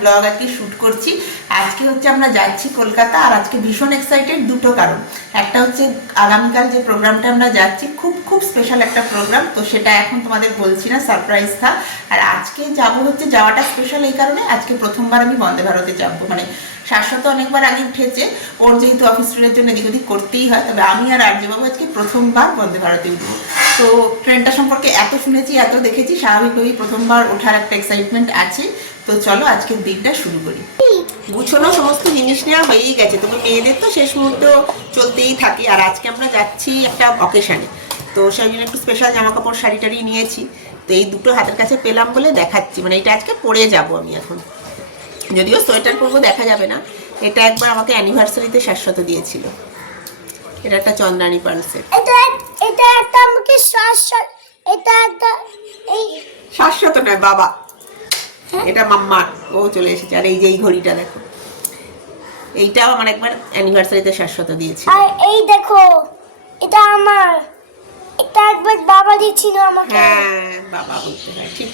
Blog আজকে shoot করছি। আজকে হচ্ছে আমরা যাচ্ছি কলকাতা আর আজকে ভীষণ এক্সাইটেড দুটো কারণ। একটা হচ্ছে আগামীকাল যে প্রোগ্রামটা আমরা যাচ্ছি, খুব খুব স্পেশাল একটা প্রোগ্রাম তো সেটা এখন তোমাদের বলছি না সারপ্রাইজ থা আর আজকে যাব হচ্ছে যাওয়াটা স্পেশাল এই কারণে আজকে প্রথমবার আমি বন্দে ভারতে যাব। মানে শাশ্বত অনেকবার আগে উঠেছে। ওর যেহেতু অফিস ট্রেনের জন্য এদিক ওদিক করতেই হয়, তবে আমি আর আর্যবাবু আজকে প্রথমবার বন্দে ভারতে উঠবো। তো ট্রেনটা সম্পর্কে এত শুনেছি, এত দেখেছি, স্বাভাবিকভাবেই প্রথমবার ওঠার একটা এক্সাইটমেন্ট আছে। তো চলো আজকের দিনটা শুরু করি। গুছোনো সমস্ত জিনিস নেওয়া হয়েই গেছে। তবে মেয়েদের তো শেষ মুহূর্ত চলতেই থাকে, আর আজকে আমরা যাচ্ছি একটা অকেশানে তো সেই জন্য একটু স্পেশাল জামা কাপড় শাড়ি টাড়ি নিয়েছি। তো এই দুটো হাতের কাছে পেলাম বলে দেখাচ্ছি। মানে এটা আজকে পরে যাব আমি এখন। যদিও সোয়েটার পরবো দেখা যাবে না। এটা একবার আমাকে অ্যানিভার্সারিতে শাশ্বত দিয়েছিল। এটা একটা চন্দ্রানী পার্লসের এটা এটা একটা আমাকে শ্বাস এটা একটা এই শাশ্বত নয় বাবা। এটা মাম্মা ও চলে এসেছে। আর এই যে এই ঘড়িটা দেখো। এইটাও আমার একবার অ্যানিভার্সারিতে শাশ্বত দিয়েছিল। আর এই দেখো এটা আমার। এটা একবার বাবা দিয়েছিল আমাকে। হ্যাঁ বাবা বলতে হয়। ঠিক।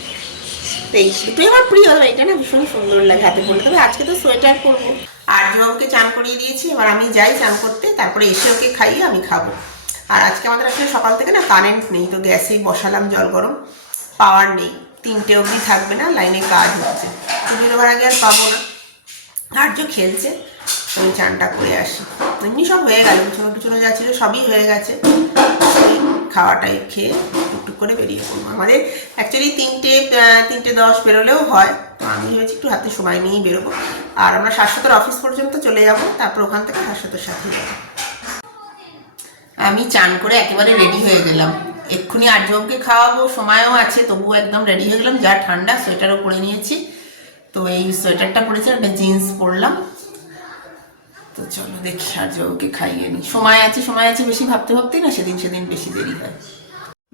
তো এই দুটোই আমার প্রিয় তবে এটা না ভীষণ সুন্দর লাগে হাতে পরলে তবে আজকে তো সোয়েটার পরবো। আর বাবুকে চান করিয়ে দিয়েছি, এবার আমি যাই চান করতে, তারপরে এসে ওকে খাইয়ে আমি খাব। আর আজকে আমাদের আসলে সকাল থেকে না কারেন্ট নেই, তো গ্যাসেই বসালাম জল গরম। পাওয়ার নেই, তিনটে অবধি থাকবে না লাইনে কাজ হচ্ছে। তো বেরোবার আগে আর পাবো না। আর্য খেলছে, আমি চানটা করে আসি। এমনি সব হয়ে গেল ছোটো ছোটো যা ছিল সবই হয়ে গেছে। খাওয়াটাই খেয়ে টুকটুক করে বেরিয়ে পড়ব। আমাদের অ্যাকচুয়ালি তিনটে তিনটে দশ বেরোলেও হয়। তো আমি ভেবেছি একটু হাতে সময় নিয়েই বেরোবো। আর আমরা শাশ্বতর অফিস পর্যন্ত চলে যাব, তারপর ওখান থেকে শাশ্বতর সাথে যাব। আমি চান করে একেবারে রেডি হয়ে গেলাম। এক্ষুনি আর্যকে খাওয়াবো, সময়ও আছে, তবুও একদম রেডি হয়ে গেলাম। যা ঠান্ডা সোয়েটারও পরে নিয়েছি। তো এই সোয়েটারটা পরেছি একটা জিন্স পরলাম। তো চলো দেখি আর্যকে খাইয়ে নিই। সময় আছে সময় আছে, বেশি ভাবতে ভাবতেই না, সেদিন সেদিন বেশি দেরি হয়।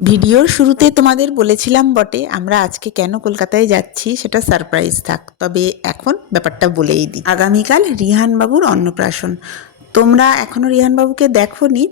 ভিডিওর শুরুতে তোমাদের বলেছিলাম বটে, আমরা আজকে কেন কলকাতায় যাচ্ছি সেটা সারপ্রাইজ থাক, তবে এখন ব্যাপারটা বলেই দিই। আগামীকাল রিহানবাবুর অন্নপ্রাশন। তোমরা এখনও রিহানবাবুকে দেখো দেখোনি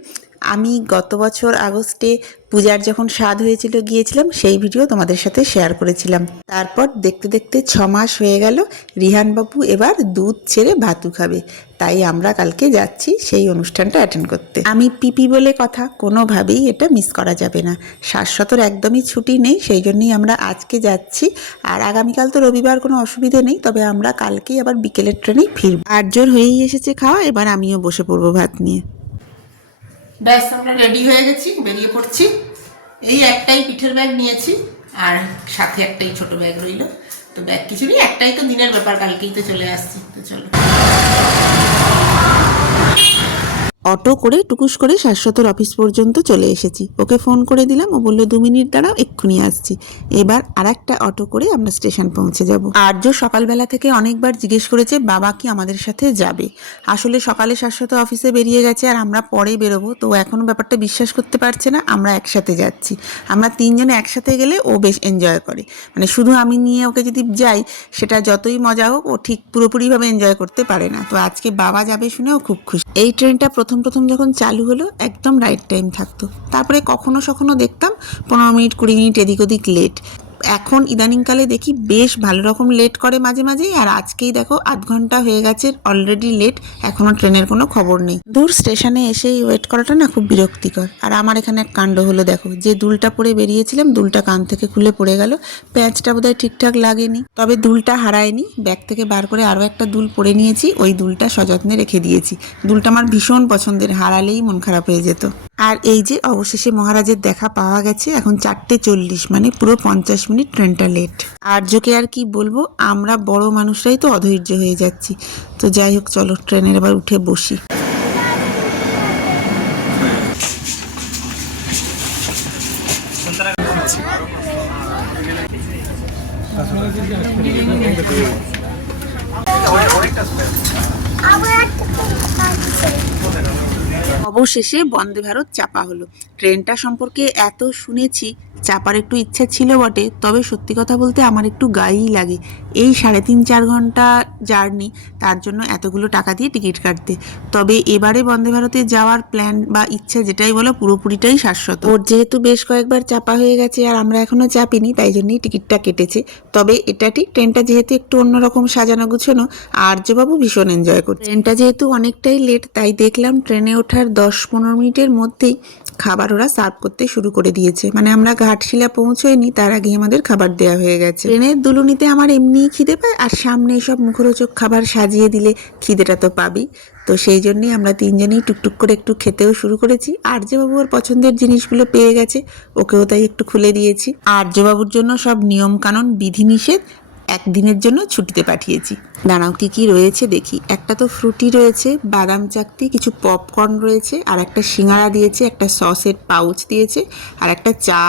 আমি গত বছর আগস্টে পূজার যখন স্বাদ হয়েছিল, গিয়েছিলাম, সেই ভিডিও তোমাদের সাথে শেয়ার করেছিলাম। তারপর দেখতে দেখতে ছ মাস হয়ে গেল, রিহানবাবু এবার দুধ ছেড়ে ভাতু খাবে। তাই আমরা কালকে যাচ্ছি সেই অনুষ্ঠানটা অ্যাটেন্ড করতে। আমি পিপি বলে কথা, কোনোভাবেই এটা মিস করা যাবে না। শাশ্বতর একদমই ছুটি নেই, সেই জন্যই আমরা আজকে যাচ্ছি। আর আগামীকাল তো রবিবার কোনো অসুবিধে নেই, তবে আমরা কালকেই আবার বিকেলের ট্রেনেই ফিরব। আটজোর হয়েই এসেছে খাওয়া, এবার আমিও বসে পড়ব ভাত নিয়ে। ব্যাস, আমরা রেডি হয়ে গেছি, বেরিয়ে পড়ছি। এই একটাই পিঠের ব্যাগ নিয়েছি, আর সাথে একটাই ছোট ব্যাগ রইল। তো ব্যাগ কিছু নেই, একটাই তো দিনের ব্যাপার, কালকেই তো চলে আসছি। তো চলো। অটো করে টুকুস করে শাশ্বতর অফিস পর্যন্ত চলে এসেছি। ওকে ফোন করে দিলাম, ও বলল, দু মিনিট দাঁড়াও, এক্ষুনি আসছি। এবার আর একটা অটো করে আমরা স্টেশন পৌঁছে যাব। আর্য সকালবেলা থেকে অনেকবার জিজ্ঞেস করেছে, বাবা কি আমাদের সাথে যাবে? আসলে সকালে শাশ্বত অফিসে বেরিয়ে গেছে আর আমরা পরে বেরোবো, তো ও এখনও ব্যাপারটা বিশ্বাস করতে পারছে না, আমরা একসাথে যাচ্ছি। আমরা তিনজনে একসাথে গেলে ও বেশ এনজয় করে। মানে শুধু আমি নিয়ে ওকে যদি যাই, সেটা যতই মজা হোক, ও ঠিক পুরোপুরিভাবে এনজয় করতে পারে না। তো আজকে বাবা যাবে শুনেও খুব খুশি। এই ট্রেনটা প্রথম প্রথম যখন চালু হলো, একদম রাইট টাইম থাকতো। তারপরে কখনো সখনো দেখতাম পনেরো মিনিট কুড়ি মিনিট এদিক ওদিক লেট এখন ইদানিংকালে দেখি বেশ ভালো রকম লেট করে মাঝে মাঝেই, আর আজকেই দেখো আধ ঘণ্টা হয়ে গেছে অলরেডি লেট এখনও ট্রেনের কোনো খবর নেই। দূর স্টেশনে এসেই ওয়েট করাটা না খুব বিরক্তিকর। আর আমার এখানে এক কাণ্ড হলো দেখো, যে দুলটা পরে বেরিয়েছিলাম, দুলটা কান থেকে খুলে পড়ে গেল, প্যাঁচটা বোধহয় ঠিকঠাক লাগেনি, তবে দুলটা হারায়নি, ব্যাগ থেকে বার করে আরও একটা দুল পরে নিয়েছি, ওই দুলটা সযত্নে রেখে দিয়েছি। দুলটা আমার ভীষণ পছন্দের, হারালেই মন খারাপ হয়ে যেত। আর এই যে অবশেষে মহারাজের দেখা পাওয়া গেছে, এখন চারটে চল্লিশ মানে পুরো পঞ্চাশ মিনিট ট্রেনটা লেট আর্যকে আর কি বলব, আমরা বড় মানুষরাই তো অধৈর্য হয়ে যাচ্ছি। তো যাই হোক, চলো, ট্রেনের আবার উঠে বসি। অবশেষে বন্দে ভারত চাপা হলো। ট্রেনটা সম্পর্কে এত শুনেছি চাপার একটু ইচ্ছা ছিল বটে তবে সত্যি কথা বলতে আমার একটু গায়েই লাগে। এই সাড়ে তিন চার ঘণ্টা জার্নি তার জন্য এতগুলো টাকা দিয়ে টিকিট কাটতে। তবে এবারে বন্দে ভারতে যাওয়ার প্ল্যান বা ইচ্ছা যেটাই বলো পুরোপুরিটাই শাশ্বত। ওর যেহেতু বেশ কয়েকবার চাপা হয়ে গেছে আর আমরা এখনও চাপিনি তাই জন্যই টিকিটটা কেটেছে। তবে এটা ঠিক ট্রেনটা যেহেতু একটু অন্যরকম সাজানো গুছানো আর্যবাবু ভীষণ এনজয় করছে। ট্রেনটা যেহেতু অনেকটাই লেট তাই দেখলাম ট্রেনে ওঠার দশ পনেরো মিনিটের মধ্যেই খাবার ওরা সার্ভ করতে শুরু করে দিয়েছে। মানে আমরা ঘাটশিলা পৌঁছোয়নি, তার আগে আমাদের খাবার দেওয়া হয়ে গেছে। ট্রেনের দুলুনিতে আমার এমনিই খিদে পায়, আর সামনে সব মুখরোচক খাবার সাজিয়ে দিলে খিদেটা তো পাবি তো সেই জন্যই আমরা তিনজনেই টুকটুক করে একটু খেতেও শুরু করেছি। আর্যবাবু ওর পছন্দের জিনিসগুলো পেয়ে গেছে, ওকেও তাই একটু খুলে দিয়েছি। আর্যবাবুর জন্য সব নিয়ম কানুন বিধিনিষেধ একদিনের জন্য ছুটিতে পাঠিয়েছি। দাঁড়াও, কি কি রয়েছে দেখি। একটা তো ফ্রুটি রয়েছে, বাদাম চাকতি, কিছু পপকর্ন রয়েছে, আর একটা সিঙ্গারা দিয়েছে, একটা সসের পাউচ দিয়েছে, আর একটা চা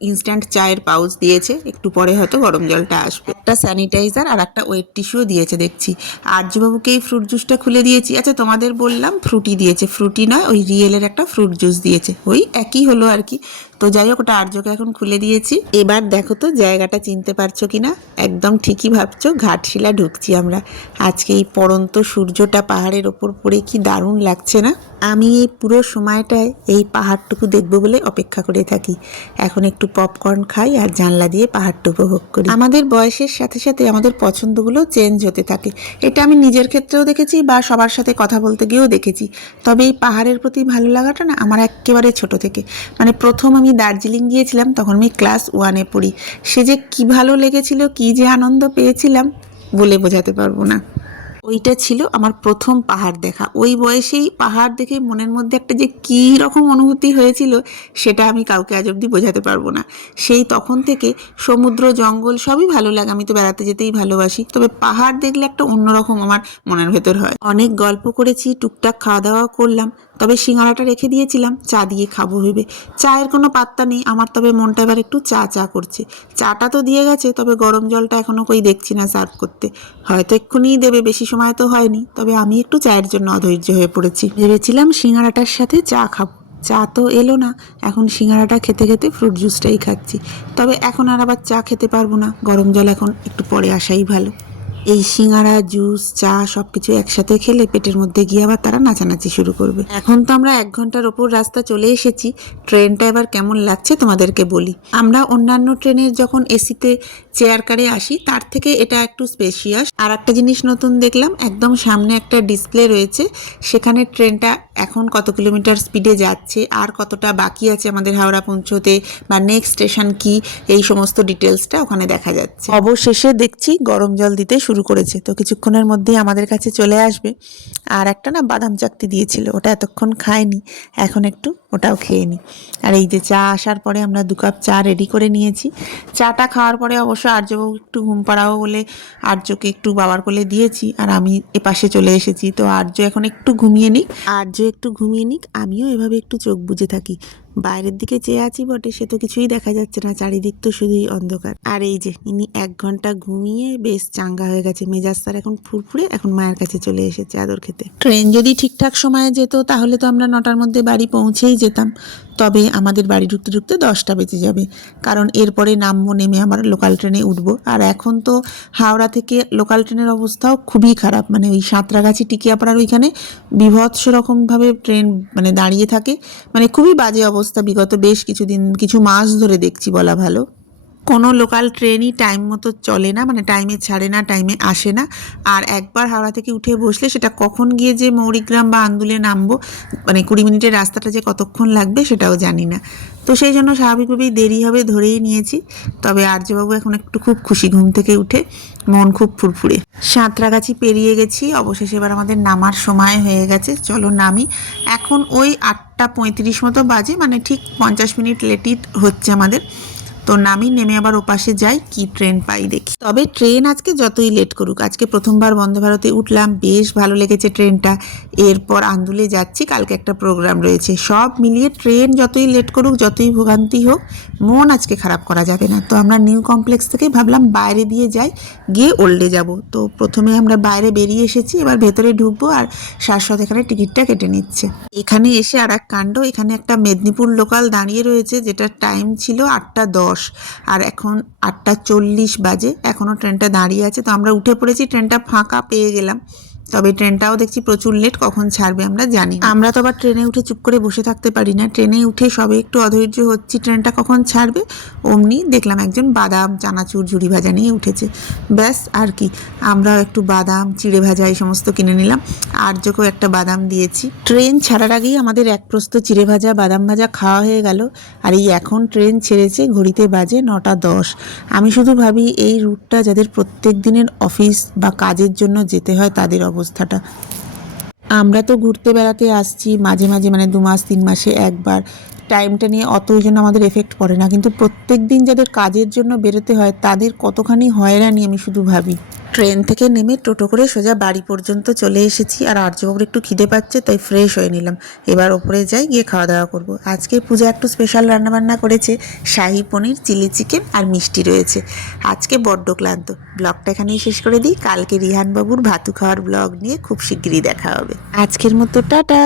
ইনস্ট্যান্ট চায়ের পাউচ দিয়েছে। একটু পরে হয়তো গরম জলটা আসবে। একটা স্যানিটাইজার আর একটা ওয়েট টিস্যুও দিয়েছে দেখছি। আর্যবাবুকে এই ফ্রুট জুসটা খুলে দিয়েছি। আচ্ছা তোমাদের বললাম ফ্রুটি দিয়েছে। ফ্রুটি নয়, ওই রিয়েলের একটা ফ্রুট জুস দিয়েছে। ওই একই হলো আর কি। তো যাই হোক ওটা আর্যকে এখন খুলে দিয়েছি। এবার দেখো তো জায়গাটা চিনতে পারছ কিনা? একদম ঠিকই ভাবছ, ঘাটশিলা ঢুকছি আমরা। আজকে এই পড়ন্ত সূর্যটা পাহাড়ের ওপর পড়ে কি দারুণ লাগছে না? আমি এই পুরো সময়টায় এই পাহাড়টুকু দেখব বলে অপেক্ষা করে থাকি। এখন একটু পপকর্ন খাই আর জানলা দিয়ে পাহাড়টা উপভোগ করি। আমাদের বয়সের সাথে সাথে আমাদের পছন্দগুলো চেঞ্জ হতে থাকে। এটা আমি নিজের ক্ষেত্রেও দেখেছি বা সবার সাথে কথা বলতে গিয়েও দেখেছি। তবে এই পাহাড়ের প্রতি ভালো লাগাটা না আমার একেবারে ছোট থেকে। মানে প্রথম আমি দার্জিলিং গিয়েছিলাম, তখন আমি ক্লাস ওয়ানে পড়ি। সে যে কি ভালো লেগেছিল, কি যে আনন্দ পেয়েছিলাম, বলে বোঝাতে পারব না। ওইটা ছিল আমার প্রথম পাহাড় দেখা। ওই বয়সেই পাহাড় দেখে মনের মধ্যে একটা যে কী রকম অনুভূতি হয়েছিল, সেটা আমি কাউকে আজ অব্দি বোঝাতে পারব না। সেই তখন থেকে সমুদ্র, জঙ্গল সবই ভালো লাগে। আমি তো বেড়াতে যেতেই ভালোবাসি। তবে পাহাড় দেখলে একটা অন্যরকম আমার মনের ভেতর হয়। অনেক গল্প করেছি, টুকটাক খাওয়া দাওয়া করলাম। তবে সিঙ্গারাটা রেখে দিয়েছিলাম, চা দিয়ে খাব ভেবে। চায়ের কোনো পাত্তা নেই, আমার তবে মনটা এবার একটু চা চা করছে। চাটা তো দিয়ে গেছে, তবে গরম জলটা এখনও কই দেখছি না সার্ভ করতে। হয়তো এক্ষুনিই দেবে, বেশি সময় তো হয়নি, তবে আমি একটু চায়ের জন্য অধৈর্য হয়ে পড়েছি। ভেবেছিলাম সিঙ্গারাটার সাথে চা খাব। চা তো এলো না, এখন সিঙ্গারাটা খেতে খেতে ফ্রুট জুসটাই খাচ্ছি। তবে এখন আর আবার চা খেতে পারব না, গরম জল এখন একটু পরে আসাই ভালো। এই সিঙ্গারা, জুস, চা সব কিছু একসাথে খেলে পেটের মধ্যে গিয়ে আবার তারা নাচানাচি শুরু করবে। এখন তো আমরা এক ঘণ্টার ওপর রাস্তা চলে এসেছি। ট্রেনটা এবার কেমন লাগছে তোমাদেরকে বলি। আমরা অন্যান্য ট্রেনের যখন এসিতে চেয়ার কারে আসি, তার থেকে এটা একটু স্পেশিয়াস। আর একটা জিনিস নতুন দেখলাম, একদম সামনে একটা ডিসপ্লে রয়েছে। সেখানে ট্রেনটা এখন কত কিলোমিটার স্পিডে যাচ্ছে, আর কতটা বাকি আছে আমাদের হাওড়া পৌঁছতে, বা নেক্সট স্টেশন কি, এই সমস্ত ডিটেলসটা ওখানে দেখা যাচ্ছে। অবশেষে দেখছি গরম জল দিতে শুরু করেছে। তো কিছুক্ষণের মধ্যেই আমাদের কাছে চলে আসবে। আর একটা না বাদাম চাকতি দিয়েছিল, ওটা এতক্ষণ খায়নি, এখন একটু ওটাও খেয়ে নি। আর এই যে চা আসার পরে আমরা দু কাপ চা রেডি করে নিয়েছি। চাটা খাওয়ার পরে অবশ্য আর্যবাবু একটু ঘুম পাড়াবো বলে আর্যকে একটু বাবার কোলে দিয়েছি, আর আমি এপাশে চলে এসেছি। তো আর্য এখন একটু ঘুমিয়ে নিক। আর্য একটু ঘুমিয়ে নিক, আমিও এভাবে একটু চোখ বুজে থাকি। বাইরের দিকে চেয়ে আছি বটে, সে তো কিছুই দেখা যাচ্ছে না, চারিদিক তো শুধুই অন্ধকার। আর এই যে, ইনি এক ঘণ্টা ঘুমিয়ে বেশ চাঙ্গা হয়ে গেছে। মেজাজ তার এখন ফুরফুরে, এখন মায়ের কাছে চলে এসেছে আদর খেতে। ট্রেন যদি ঠিকঠাক সময়ে যেত, তাহলে তো আমরা নটার মধ্যে বাড়ি পৌঁছেই যেতাম। তবে আমাদের বাড়ি ঢুকতে ঢুকতে দশটা বেজে যাবে। কারণ এরপরে নামবো, নেমে আবার লোকাল ট্রেনে উঠবো। আর এখন তো হাওড়া থেকে লোকাল ট্রেনের অবস্থাও খুবই খারাপ। মানে ওই সাঁতরাগাছি, টিকিয়াপাড়ার ওইখানে বিভৎস রকমভাবে ট্রেন মানে দাঁড়িয়ে থাকে। মানে খুবই বাজে অবস্থা বিগত বেশ কিছুদিন, কিছু মাস ধরে দেখছি বলা ভালো। কোনো লোকাল ট্রেনই টাইম মতো চলে না মানে টাইমে ছাড়ে না টাইমে আসে না। আর একবার হাওড়া থেকে উঠে বসলে সেটা কখন গিয়ে যে মৌরিগ্রাম বা আন্দুলে নামবো মানে কুড়ি মিনিটের রাস্তাটা যে কতক্ষণ লাগবে সেটাও জানি না। তো সেই জন্য স্বাভাবিকভাবেই দেরি হবে, ধরেই নিয়েছি। তবে আর্যবাবু এখন একটু খুব খুশি ঘুম থেকে উঠে, মন খুব ফুরফুরে। সাঁতরাগাছি পেরিয়ে গেছি, অবশেষে এবার আমাদের নামার সময় হয়ে গেছে, চলো নামি। এখন ওই আটটা পঁয়ত্রিশ মতো বাজে মানে ঠিক পঞ্চাশ মিনিট লেটই হচ্ছে আমাদের। তো নামি নেমে আবার ওপাশে যাই, কি ট্রেন পাই দেখি। তবে ট্রেন আজকে যতই লেট করুক, আজকে প্রথমবার বন্দে ভারতে উঠলাম, বেশ ভালো লেগেছে ট্রেনটা এরপর আন্দুলে যাচ্ছি, কালকে একটা প্রোগ্রাম রয়েছে। সব মিলিয়ে ট্রেন যতই লেট করুক, যতই ভোগান্তি হোক, মন আজকে খারাপ করা যাবে না। তো আমরা নিউ কমপ্লেক্স থেকে ভাবলাম বাইরে দিয়ে যাই, গিয়ে ওল্ডে যাব। তো প্রথমে আমরা বাইরে বেরিয়ে এসেছি, এবার ভেতরে ঢুকবো আর শাশ্বত এখানে টিকিটটা কেটে নিচ্ছে। এখানে এসে আর এক কাণ্ড, এখানে একটা মেদিনীপুর লোকাল দাঁড়িয়ে রয়েছে, যেটার টাইম ছিল আটটা দশ। আর এখন আটটা চল্লিশ বাজে এখনও ট্রেনটা দাঁড়িয়ে আছে, তো আমরা উঠে পড়েছি, ট্রেনটা ফাঁকা পেয়ে গেলাম। তবে ট্রেনটাও দেখছি প্রচুর লেট কখন ছাড়বে আমরা জানি আমরা তো আবার ট্রেনে উঠে চুপ করে বসে থাকতে পারি না। ট্রেনে উঠে সবে একটু অধৈর্য হচ্ছি, ট্রেনটা কখন ছাড়বে? অমনি দেখলাম একজন বাদাম, চানাচুর, ঝুড়ি ভাজা নিয়ে উঠেছে। ব্যাস, আর কি। আমরা একটু বাদাম, চিড়ে ভাজা এই সমস্ত কিনে নিলাম। আর্যকেও একটা বাদাম দিয়েছি। ট্রেন ছাড়ার আগেই আমাদের এক প্রস্ত চিড়ে ভাজা, বাদাম ভাজা খাওয়া হয়ে গেল। আর এই এখন ট্রেন ছেড়েছে ঘড়িতে বাজে নটা দশ। আমি শুধু ভাবি, এই রুটটা যাদের প্রত্যেক দিনের অফিস বা কাজের জন্য যেতে হয় তাদের অবস্থাটা। আমরা তো ঘুরতে বেড়াতে আসছি মাঝে মাঝে মানে দু মাস তিন মাসে একবার। টাইমটা নিয়ে অত ওই জন্য আমাদের এফেক্ট পড়ে না। কিন্তু প্রত্যেক দিন যাদের কাজের জন্য বেরোতে হয়, তাদের কতখানি হয়রানি আমি শুধু ভাবি। ট্রেন থেকে নেমে টোটো করে সোজা বাড়ি পর্যন্ত চলে এসেছি আর আর্যবাবুর একটু খিদে পাচ্ছে, তাই ফ্রেশ হয়ে নিলাম। এবার ওপরে যাই, গিয়ে খাওয়া দাওয়া করব। আজকে পূজা একটু স্পেশাল রান্নাবান্না করেছে। শাহি পনির, চিলি চিকেন আর মিষ্টি রয়েছে। আজকে বড্ড ক্লান্ত। ব্লগটা এখানেই শেষ করে দিই। কালকে রিহান বাবুর ভাতু খাওয়ার ব্লগ নিয়ে খুব শিগগিরই দেখা হবে। আজকের মতো, টাটা!